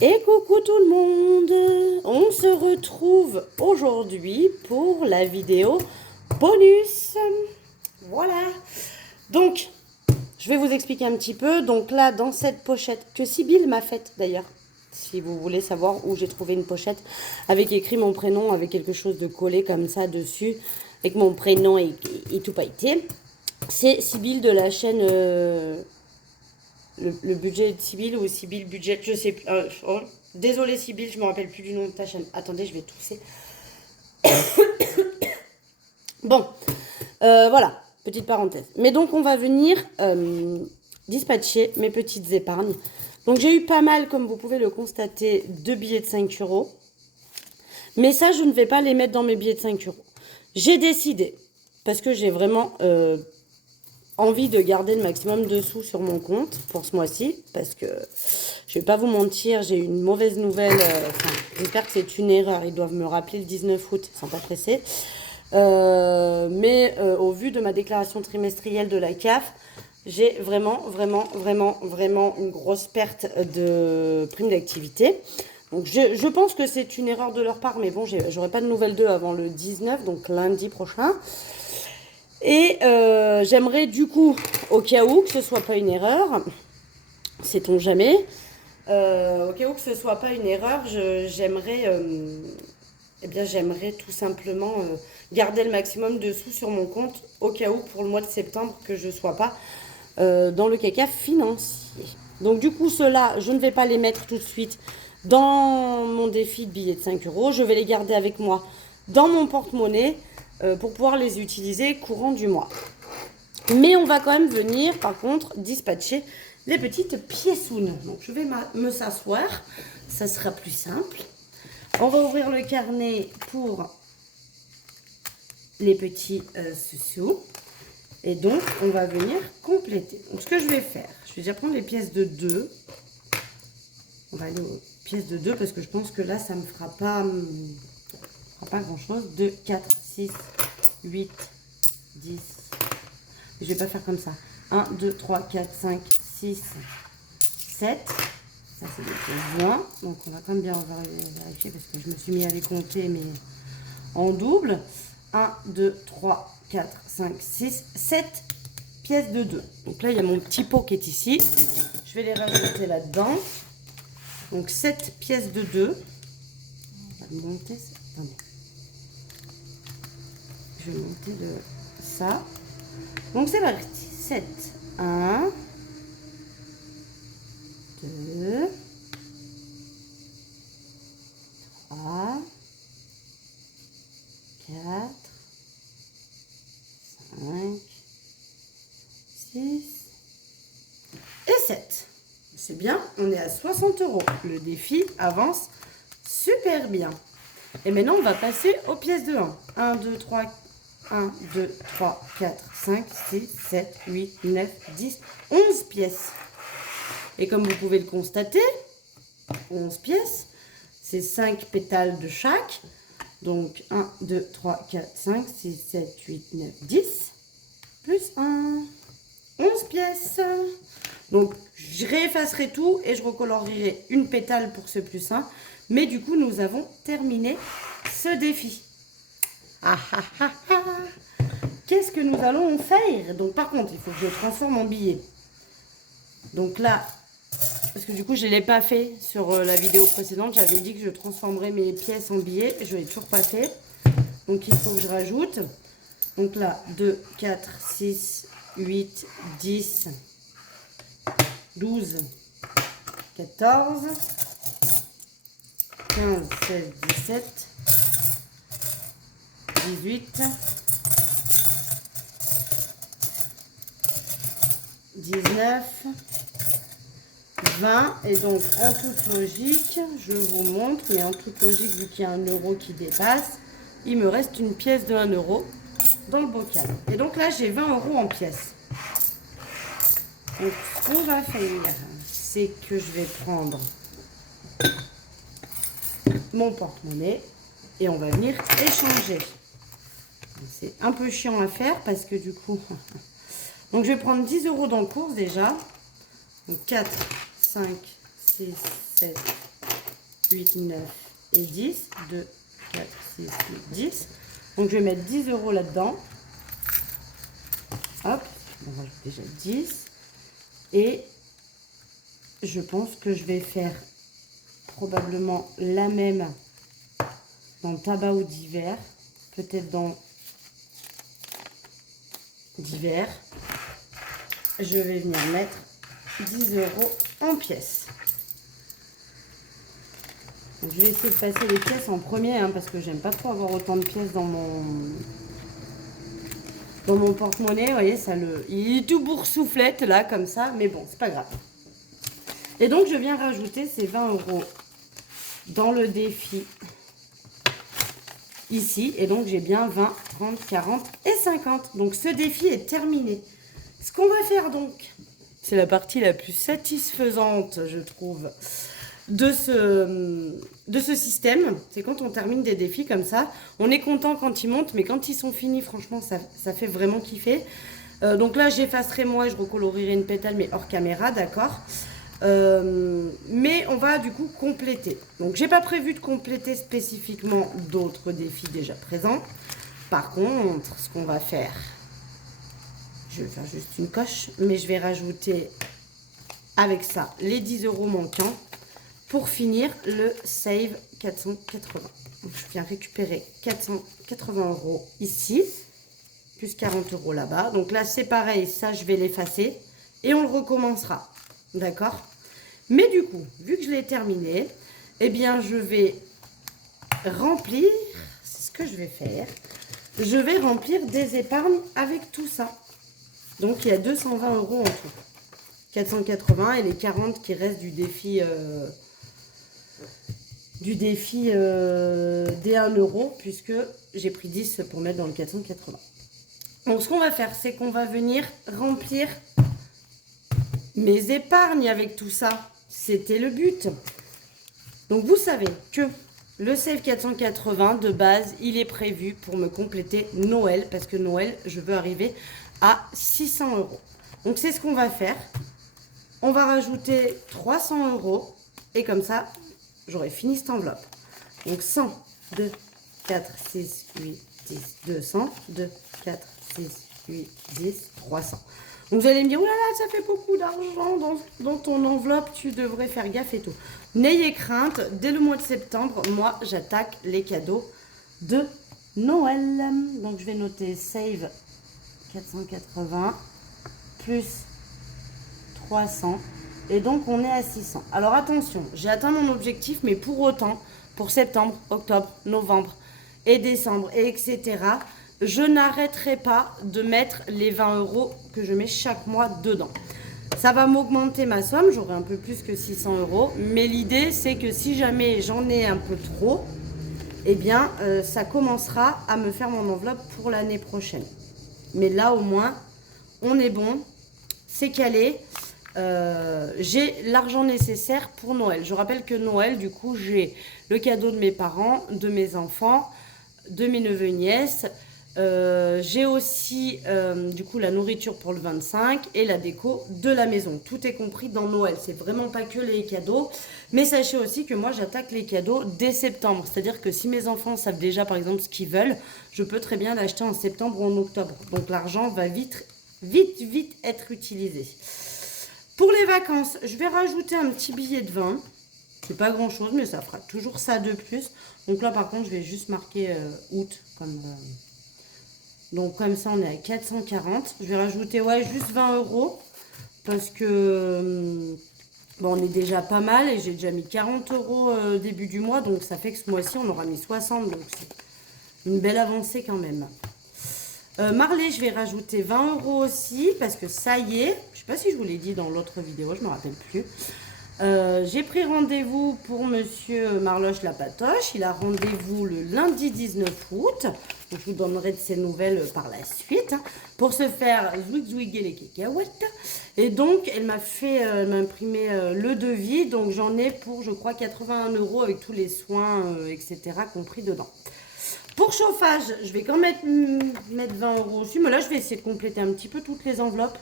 Et coucou tout le monde, on se retrouve aujourd'hui pour la vidéo bonus. Voilà, donc je vais vous expliquer un petit peu. Donc là, dans cette pochette que Sybille m'a faite d'ailleurs, si vous voulez savoir où j'ai trouvé une pochette avec écrit mon prénom, avec quelque chose de collé comme ça dessus, avec mon prénom et tout pailleté. C'est Sybille de la chaîne... le budget de Sybille ou Sybille budget, je sais plus. Oh, désolé Sybille, je me rappelle plus du nom de ta chaîne. Attendez, je vais tousser. Bon, voilà, petite parenthèse. Mais donc on va venir dispatcher mes petites épargnes. Donc j'ai eu pas mal, comme vous pouvez le constater, de billets de 5 euros. Mais ça, je ne vais pas les mettre dans mes billets de 5 euros. J'ai décidé, parce que j'ai vraiment envie de garder le maximum de sous sur mon compte pour ce mois-ci, parce que je vais pas vous mentir, j'ai eu une mauvaise nouvelle. J'espère que c'est une erreur. Ils doivent me rappeler le 19 août, ils sont pas pressés. Mais au vu de ma déclaration trimestrielle de la CAF, j'ai vraiment une grosse perte de prime d'activité. Donc je pense que c'est une erreur de leur part, mais bon, j'aurai pas de nouvelles d'eux avant le 19, donc lundi prochain. Et j'aimerais du coup, au cas où que ce soit pas une erreur, sait-on jamais, au cas où que ce soit pas une erreur, j'aimerais tout simplement garder le maximum de sous sur mon compte au cas où pour le mois de septembre que je sois pas dans le caca financier. Donc du coup ceux-là, je ne vais pas les mettre tout de suite dans mon défi de billets de 5 euros. Je vais les garder avec moi dans mon porte-monnaie pour pouvoir les utiliser courant du mois. Mais on va quand même venir, par contre, dispatcher les petites pièceunes. Donc, je vais me s'asseoir. Ça sera plus simple. On va ouvrir le carnet pour les petits sous. Et donc, on va venir compléter. Donc, ce que je vais faire, je vais déjà prendre les pièces de 2. On va aller aux pièces de 2 parce que je pense que là, ça ne me fera pas grand-chose. 2, 4, 6, 8, 10. Je ne vais pas faire comme ça. 1, 2, 3, 4, 5, 6, 7. Ça, c'est des pièces 20. Donc, on va quand même bien vérifier parce que je me suis mis à les compter, mais en double. 1, 2, 3, 4, 5, 6, 7 pièces de 2. Donc là, il y a mon petit pot qui est ici. Je vais les rajouter là-dedans. Donc, 7 pièces de 2. On va monter ça. Attendez. Je vais monter ça. Donc, c'est parti. 7. 1, 2, 3, 4, 5, 6 et 7. C'est bien, on est à 60 euros. Le défi avance super bien. Et maintenant, on va passer aux pièces de 1. 1, 2, 3, 1, 2, 3, 4, 5, 6, 7, 8, 9, 10, 11 pièces. Et comme vous pouvez le constater, 11 pièces, c'est 5 pétales de chaque. Donc 1, 2, 3, 4, 5, 6, 7, 8, 9, 10, plus 1. 11 pièces. Donc je réeffacerai tout et je recolorerai une pétale pour ce plus 1. Mais du coup, nous avons terminé ce défi. Qu'est-ce que nous allons faire? Donc par contre, il faut que je transforme en billet. Donc là, parce que du coup, je ne l'ai pas fait sur la vidéo précédente. J'avais dit que je transformerais mes pièces en billets. Je ne l'ai toujours pas fait. Donc il faut que je rajoute. Donc là, 2, 4, 6, 8, 10, 12, 14, 15, 16, 17, 18, 19, 20. Et donc, en toute logique, je vous montre, mais en toute logique, vu qu'il y a 1 euro qui dépasse, il me reste une pièce de 1 euro dans le bocal. Et donc là, j'ai 20 euros en pièces. Donc, ce qu'on va faire, c'est que je vais prendre mon porte-monnaie et on va venir échanger. C'est un peu chiant à faire parce que du coup... Donc, je vais prendre 10 euros dans le course déjà. Donc, 4, 5, 6, 7, 8, 9 et 10. 2, 4, 6, 8, 10. Donc, je vais mettre 10 € là-dedans. Hop, on rajoute déjà 10. Et je pense que je vais faire probablement la même dans tabac ou d'hiver. Peut-être dans d'hiver. Je vais venir mettre 10 € en pièces. Donc, je vais essayer de passer les pièces en premier hein, parce que j'aime pas trop avoir autant de pièces dans mon porte-monnaie. Vous voyez, il est tout boursouflette là comme ça, mais bon, c'est pas grave. Et donc je viens rajouter ces 20 € dans le défi ici. Et donc j'ai bien 20, 30, 40 et 50. Donc ce défi est terminé. Ce qu'on va faire donc, c'est la partie la plus satisfaisante, je trouve, de ce système. C'est quand on termine des défis comme ça. On est content quand ils montent, mais quand ils sont finis, franchement, ça fait vraiment kiffer. Donc là, j'effacerai moi, je recolorierai une pétale, mais hors caméra, d'accord. Mais on va du coup compléter. Donc j'ai pas prévu de compléter spécifiquement d'autres défis déjà présents. Par contre, ce qu'on va faire, je vais faire juste une coche, mais je vais rajouter avec ça les 10 € manquants pour finir le save 480. Donc je viens récupérer 480 € ici, plus 40 € là-bas. Donc là c'est pareil, ça je vais l'effacer et on le recommencera. D'accord? Mais du coup, vu que je l'ai terminé, eh bien, je vais remplir, c'est ce que je vais faire, je vais remplir des épargnes avec tout ça. Donc, il y a 220 € en tout. 480 et les 40 qui restent du défi des 1 €, puisque j'ai pris 10 pour mettre dans le 480. Donc, ce qu'on va faire, c'est qu'on va venir remplir mes épargnes avec tout ça. C'était le but. Donc vous savez que le save 480 de base, il est prévu pour me compléter Noël, parce que Noël, je veux arriver à 600 €. Donc c'est ce qu'on va faire. On va rajouter 300 € et comme ça, j'aurai fini cette enveloppe. Donc 100, 2, 4, 6, 8, 10, 200, 2, 4, 6, 8, 10, 300. Donc vous allez me dire, oh là là, ça fait beaucoup d'argent dans ton enveloppe, tu devrais faire gaffe et tout. N'ayez crainte, dès le mois de septembre, moi, j'attaque les cadeaux de Noël. Donc je vais noter save 480 plus 300. Et donc on est à 600. Alors attention, j'ai atteint mon objectif, mais pour autant, pour septembre, octobre, novembre et décembre, et etc., je n'arrêterai pas de mettre les 20 € que je mets chaque mois dedans. Ça va m'augmenter ma somme, j'aurai un peu plus que 600 €. Mais l'idée, c'est que si jamais j'en ai un peu trop, eh bien, ça commencera à me faire mon enveloppe pour l'année prochaine. Mais là, au moins, on est bon, c'est calé. J'ai l'argent nécessaire pour Noël. Je rappelle que Noël, du coup, j'ai le cadeau de mes parents, de mes enfants, de mes neveux et nièces. J'ai aussi du coup la nourriture pour le 25 et la déco de la maison. Tout est compris dans Noël. C'est vraiment pas que les cadeaux. Mais sachez aussi que moi j'attaque les cadeaux dès septembre. C'est-à-dire que si mes enfants savent déjà par exemple ce qu'ils veulent, je peux très bien l'acheter en septembre ou en octobre. Donc l'argent va vite être utilisé. Pour les vacances, je vais rajouter un petit billet de 20. C'est pas grand chose, mais ça fera toujours ça de plus. Donc là par contre je vais juste marquer août comme... Donc comme ça on est à 440. Je vais rajouter juste 20 € parce que bon, on est déjà pas mal et j'ai déjà mis 40 € début du mois. Donc ça fait que ce mois-ci on aura mis 60. Donc c'est une belle avancée quand même. Marley, je vais rajouter 20 € aussi parce que ça y est. Je sais pas si je vous l'ai dit dans l'autre vidéo, je me rappelle plus. J'ai pris rendez-vous pour monsieur Marloche la Patoche. Il a rendez-vous le lundi 19 août. Donc, je vous donnerai de ses nouvelles par la suite. Pour se faire zouiguer les cacahuètes. Et donc, elle m'a imprimé le devis. Donc, j'en ai pour, je crois, 81 € avec tous les soins, etc. compris dedans. Pour chauffage, je vais quand même mettre 20 € aussi. Mais là, je vais essayer de compléter un petit peu toutes les enveloppes.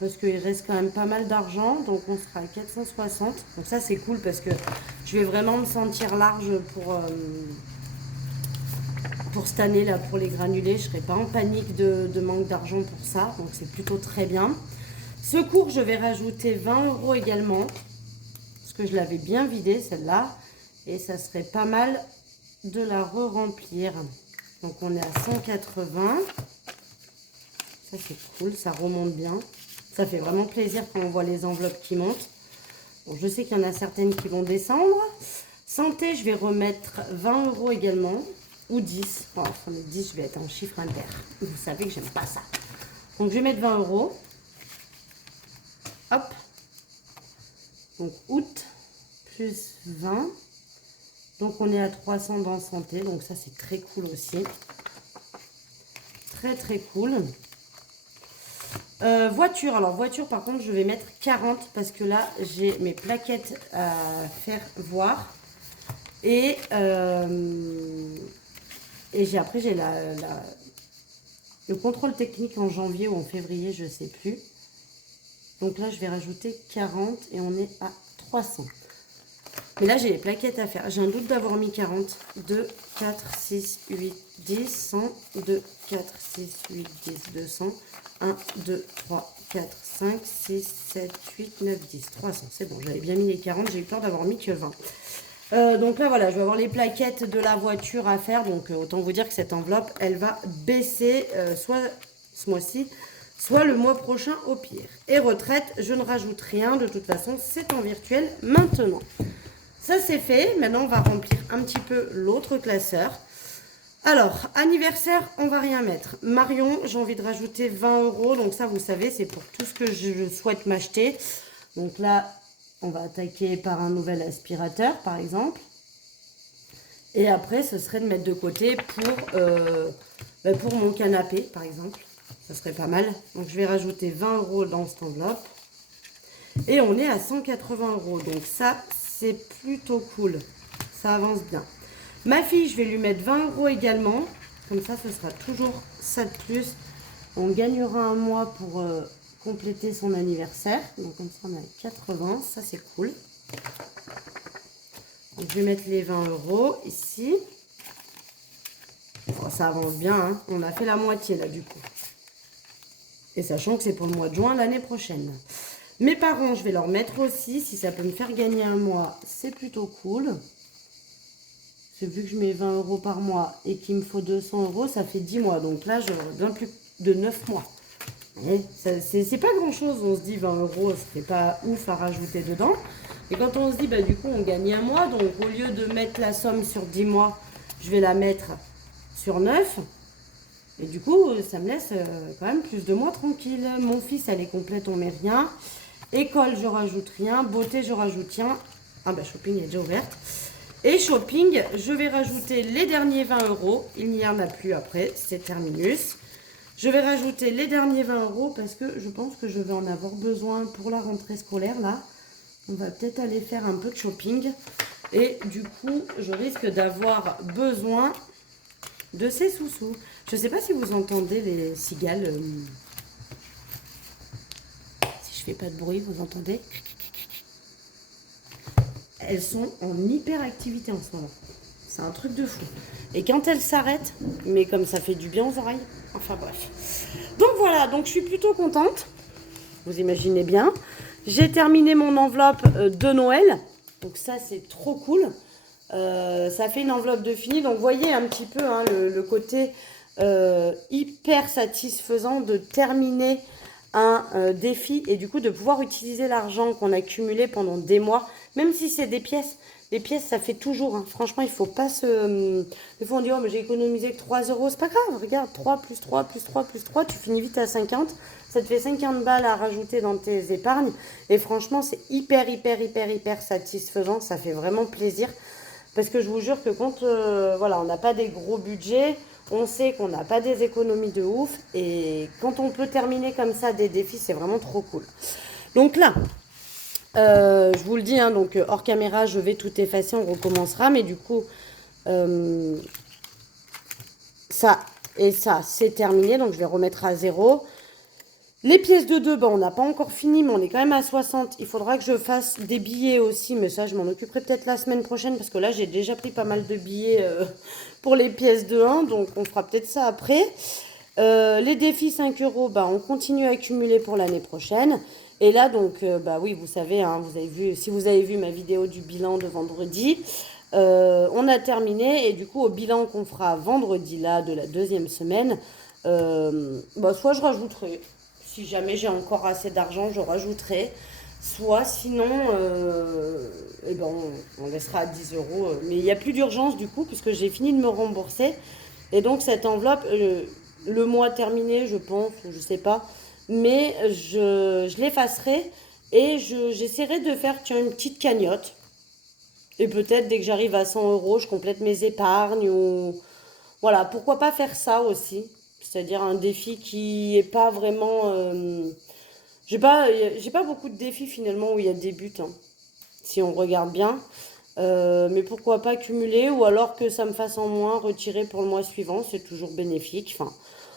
parce qu'il reste quand même pas mal d'argent. Donc on sera à 460. Donc ça c'est cool parce que je vais vraiment me sentir large pour cette année là, pour les granulés. Je ne serai pas en panique de manque d'argent pour ça. Donc c'est plutôt très bien. Secours, je vais rajouter 20 € également. Parce que je l'avais bien vidée celle-là. Et ça serait pas mal de la re-remplir. Donc on est à 180. Ça c'est cool, ça remonte bien. Ça fait vraiment plaisir quand on voit les enveloppes qui montent. Bon, je sais qu'il y en a certaines qui vont descendre. Santé, je vais remettre 20 € également. Ou 10. Bon, si on est 10, je vais être en chiffre impair. Vous savez que j'aime pas ça. Donc je vais mettre 20 €. Hop. Donc août plus 20. Donc on est à 300 dans santé. Donc ça c'est très cool aussi. Très très cool. Voiture. Alors voiture par contre je vais mettre 40 parce que là j'ai mes plaquettes à faire voir. Et après j'ai le contrôle technique en janvier ou en février, je ne sais plus. Donc là je vais rajouter 40 et on est à 300. Mais là j'ai les plaquettes à faire. J'ai un doute d'avoir mis 40. 2, 4, 6, 8, 10, 100. 2, 4, 6, 8, 10, 200. 1, 2, 3, 4, 5, 6, 7, 8, 9, 10, 300. C'est bon, j'avais bien mis les 40. J'ai eu peur d'avoir mis que 20. Donc là voilà, je vais avoir les plaquettes de la voiture à faire. Donc autant vous dire que cette enveloppe, elle va baisser soit ce mois-ci, soit le mois prochain au pire. Et retraite, je ne rajoute rien. De toute façon, c'est en virtuel maintenant. Ça c'est fait. Maintenant, on va remplir un petit peu l'autre classeur. Alors, anniversaire, on va rien mettre. Marion, j'ai envie de rajouter 20 €. Donc ça, vous savez, c'est pour tout ce que je souhaite m'acheter. Donc là, on va attaquer par un nouvel aspirateur, par exemple. Et après, ce serait de mettre de côté pour mon canapé, par exemple. Ça serait pas mal. Donc, je vais rajouter 20 € dans cette enveloppe. Et on est à 180 €. Donc, ça, c'est plutôt cool. Ça avance bien. Ma fille, je vais lui mettre 20 € également. Comme ça, ce sera toujours ça de plus. On gagnera un mois pour compléter son anniversaire. Donc, comme ça, on est à 80. Ça, c'est cool. Donc, je vais mettre les 20 € ici. Bon, ça avance bien. Hein. On a fait la moitié, là, du coup. Et sachant que c'est pour le mois de juin l'année prochaine. Mes parents, je vais leur mettre aussi. Si ça peut me faire gagner un mois, c'est plutôt cool. Vu que je mets 20 € par mois et qu'il me faut 200 €, ça fait 10 mois. Donc là, j'aurai bien plus de 9 mois. C'est pas grand chose. On se dit 20 €, c'est pas ouf à rajouter dedans. Et quand on se dit, bah, du coup, on gagne un mois. Donc au lieu de mettre la somme sur 10 mois, je vais la mettre sur 9. Et du coup, ça me laisse quand même plus de mois tranquille. Mon fils, elle est complète, on met rien. École, je rajoute rien. Beauté, je rajoute rien. Ah bah, shopping est déjà ouverte. Et shopping, je vais rajouter les derniers 20 €. Il n'y en a plus après, c'est terminus. Je vais rajouter les derniers 20 € parce que je pense que je vais en avoir besoin pour la rentrée scolaire là. On va peut-être aller faire un peu de shopping. Et du coup, je risque d'avoir besoin de ces sous-sous. Je ne sais pas si vous entendez les cigales. Si je fais pas de bruit, vous entendez? Elles sont en hyperactivité en ce moment. C'est un truc de fou. Et quand elles s'arrêtent, mais comme ça fait du bien aux oreilles. Enfin bref. Donc voilà, donc je suis plutôt contente. Vous imaginez bien. J'ai terminé mon enveloppe de Noël. Donc ça, c'est trop cool. Ça fait une enveloppe de fini. Donc vous voyez un petit peu hein, le côté hyper satisfaisant de terminer un défi et du coup de pouvoir utiliser l'argent qu'on a cumulé pendant des mois, même si c'est des pièces. Les pièces, ça fait toujours. Hein. Franchement, il ne faut pas se... Des fois, on dit, oh, mais j'ai économisé que 3 €. C'est pas grave. Regarde, 3 plus 3 plus 3 plus 3, tu finis vite à 50. Ça te fait 50 balles à rajouter dans tes épargnes. Et franchement, c'est hyper satisfaisant. Ça fait vraiment plaisir. Parce que je vous jure que quand voilà, on n'a pas des gros budgets, on sait qu'on n'a pas des économies de ouf. Et quand on peut terminer comme ça des défis, c'est vraiment trop cool. Donc là... je vous le dis, hein, donc hors caméra, je vais tout effacer, on recommencera. Mais du coup, ça et ça, c'est terminé. Donc, je vais remettre à 0. Les pièces de 2, on n'a pas encore fini, mais on est quand même à 60. Il faudra que je fasse des billets aussi, mais ça, je m'en occuperai peut-être la semaine prochaine, parce que là, j'ai déjà pris pas mal de billets pour les pièces de 1, donc on fera peut-être ça après. Les défis 5 euros, on continue à accumuler pour l'année prochaine. Et là, donc, oui, vous savez, hein, vous avez vu, si vous avez vu ma vidéo du bilan de vendredi, on a terminé. Et du coup, au bilan qu'on fera vendredi, là, de la deuxième semaine, soit je rajouterai. Si jamais j'ai encore assez d'argent, je rajouterai. Soit sinon, on laissera à 10 euros. Mais il n'y a plus d'urgence du coup, puisque j'ai fini de me rembourser. Et donc cette enveloppe, le mois terminé, je pense, ou je sais pas, mais je l'effacerai et j'essaierai de faire une petite cagnotte. Et peut-être dès que j'arrive à 100 euros, je complète mes épargnes ou... Voilà, pourquoi pas faire ça aussi? C'est-à-dire un défi qui est pas vraiment... j'ai pas beaucoup de défis finalement où il y a des buts, hein, si on regarde bien. Mais pourquoi pas cumuler ou alors que ça me fasse en moins retirer pour le mois suivant, c'est toujours bénéfique. Enfin,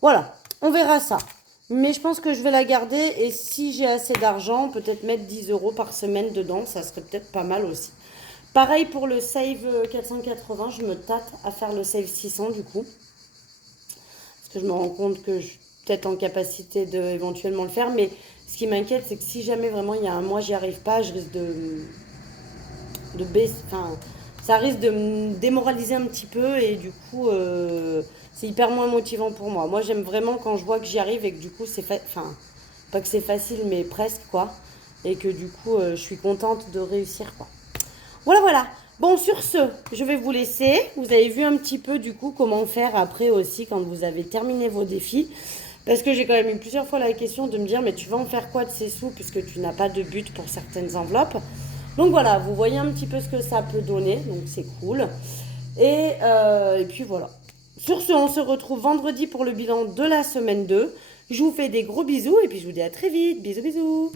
voilà, on verra ça. Mais je pense que je vais la garder et si j'ai assez d'argent, peut-être mettre 10 euros par semaine dedans, ça serait peut-être pas mal aussi. Pareil pour le save 480, je me tâte à faire le save 600 du coup. Parce que je me rends compte que je suis peut-être en capacité de éventuellement le faire. Mais ce qui m'inquiète, c'est que si jamais vraiment il y a un mois, j'y arrive pas, je risque de baisser. Enfin, ça risque de me démoraliser un petit peu et du coup, c'est hyper moins motivant pour moi. Moi, j'aime vraiment quand je vois que j'y arrive et que du coup, enfin, pas que c'est facile, mais presque quoi. Et que du coup, je suis contente de réussir quoi. Voilà, voilà. Bon, sur ce, je vais vous laisser. Vous avez vu un petit peu du coup comment faire après aussi quand vous avez terminé vos défis. Parce que j'ai quand même eu plusieurs fois la question de me dire mais tu vas en faire quoi de ces sous puisque tu n'as pas de but pour certaines enveloppes. Donc voilà, vous voyez un petit peu ce que ça peut donner, donc c'est cool. Et puis voilà. Sur ce, on se retrouve vendredi pour le bilan de la semaine 2. Je vous fais des gros bisous et puis je vous dis à très vite. Bisous, bisous.